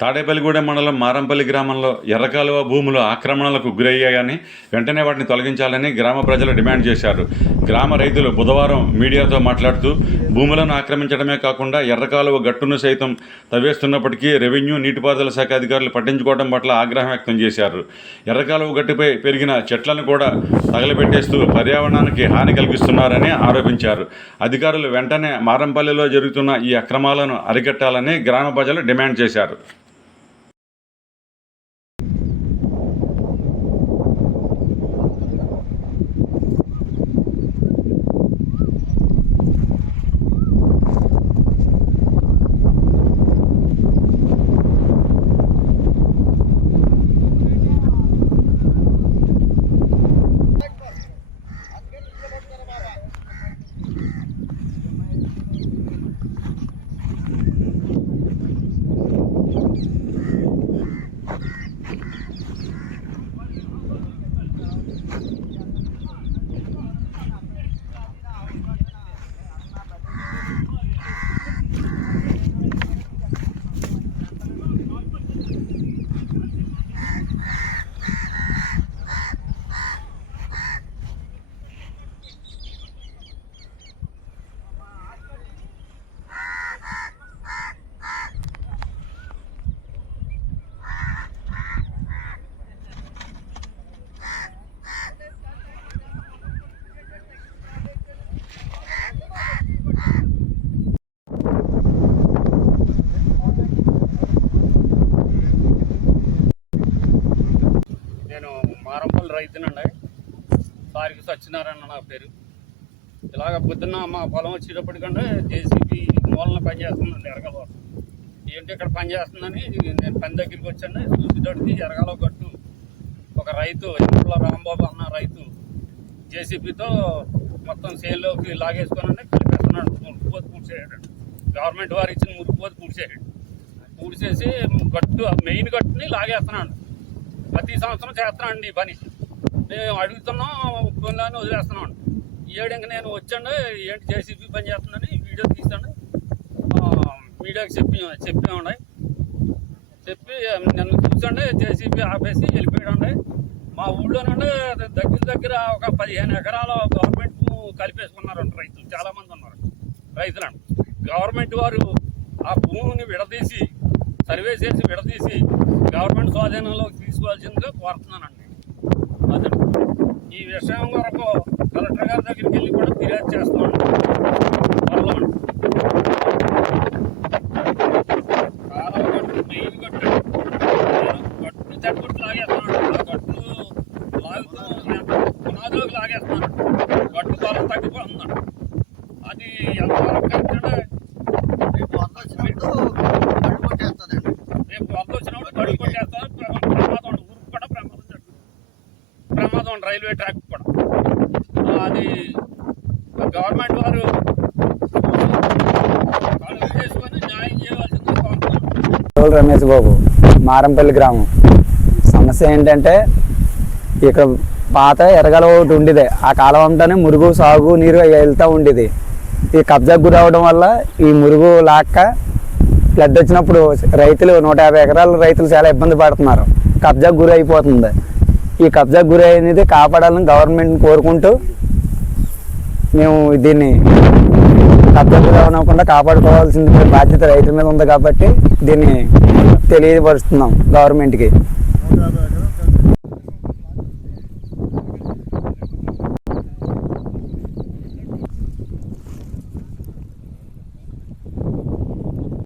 తాడేపల్లిగూడెం మండలం మారంపల్లి గ్రామంలో ఎర్రకాలువ భూములు ఆక్రమణలకు గురయ్యాయని వెంటనే వాటిని తొలగించాలని గ్రామ ప్రజలు డిమాండ్ చేశారు. గ్రామ రైతులు బుధవారం మీడియాతో మాట్లాడుతూ భూములను ఆక్రమించడమే కాకుండా ఎర్రకాలువ గట్టును సైతం తవ్వేస్తున్నప్పటికీ రెవెన్యూ నీటిపారుదల శాఖ అధికారులు పట్టించుకోవడం పట్ల ఆగ్రహం వ్యక్తం చేశారు. ఎర్రకాలువ గట్టుపై పెరిగిన చెట్లను కూడా తగలబెట్టేస్తూ పర్యావరణానికి హాని కలిగిస్తున్నారని ఆరోపించారు. అధికారులు వెంటనే మారంపల్లిలో జరుగుతున్న ఈ అక్రమాలను అరికట్టాలని గ్రామ ప్రజలు డిమాండ్ చేశారు. మారంపల్లి రైతునండి. సారికి సత్యనారాయణ నా పేరు. ఇలాగ పొద్దున్న మా పొలం వచ్చేటప్పటికంటే జేసీబీ మూలన పనిచేస్తుందండి ఎరగలో. ఏంటి ఇక్కడ పనిచేస్తుందని నేను పని దగ్గరికి వచ్చాను. చూసేటోడికి ఎరగలో గట్టు ఒక రైతు ఇంట్లో రాంబాబు అన్న రైతు జేసీబీతో మొత్తం సేల్లోకి లాగేసుకొని కలిపేస్తున్నాడు. మురికిపోతు పూడ్చేసాడు. గవర్నమెంట్ వారు ఇచ్చిన మురికిపోతు పూడ్చేసి గట్టు మెయిన్ గట్టుని లాగేస్తున్నాడు. ప్రతి సంవత్సరం చేస్తున్నాండి ఈ పని. మేము అడుగుతున్నాం, కొన్ని వదిలేస్తున్నాం. ఈ ఏడు ఇంకా నేను వచ్చాను, ఏంటి జేసీబీ పని చేస్తుందని వీడియో తీసాను. మీడియాకి చెప్పామండి. చెప్పి నన్ను చూసండి జేసీబీ ఆపేసి వెళ్ళిపోయాడండి. మా ఊళ్ళోనండి దగ్గర ఒక 15 ఎకరాల గవర్నమెంట్ కలిపేసుకున్నారండి రైతులు. చాలామంది ఉన్నారు రైతులండి. గవర్నమెంట్ వారు ఆ భూమిని విడదీసి సర్వే చేసి విడదీసి గవర్నమెంట్ స్వాధీనంలోకి తీసుకోవాల్సిందిగా కోరుతున్నానండి. అదే ఈ విషయం వరకు కలెక్టర్ గారి దగ్గరికి వెళ్ళి కూడా ఫిర్యాదు చేస్తున్నాను. త్వరలో కాలువ గట్టు మెయిన్ గట్టు తట్టుకొట్టు లాగేస్తున్నాడు. ఆ గట్టు లాగుతూ పునాదిలోకి లాగేస్తున్నాడు. గట్టు త్వరలో తగ్గిపోతున్నాడు. అది ఎంతవరకు కరెక్ట్? రేపు వరద వచ్చినప్పుడు గడుపు కొట్టేస్తారు. ప్రమాదం ఊరికి కూడా ప్రమాదం రైల్వే ట్రాక్ కూడా. అది గవర్నమెంట్ వారు చేసుకొని న్యాయం చేయవలసింది కోరుతున్నాను. రమేష్ బాబు, మారంపల్లి గ్రామం. సమస్య ఏంటంటే ఇక్కడ పాత ఎరగల ఒకటి ఉండేది. ఆ కాలం అంతానే మురుగు సాగు నీరు వెళ్తూ ఉండేది. ఈ కబ్జాకు గురి అవడం వల్ల ఈ మురుగు లాక్క ఫ్లడ్ వచ్చినప్పుడు రైతులు 150 ఎకరాల రైతులు చాలా ఇబ్బంది పడుతున్నారు. కబ్జాకు గురి అయిపోతుంది. ఈ కబ్జాకు గురి అనేది కాపాడాలని గవర్నమెంట్ని కోరుకుంటూ మేము దీన్ని కబ్జాకు గురి అవ్వకుండా కాపాడుకోవాల్సింది బాధ్యత రైతుల మీద ఉంది కాబట్టి దీన్ని తెలియపరుస్తున్నాం గవర్నమెంట్కి.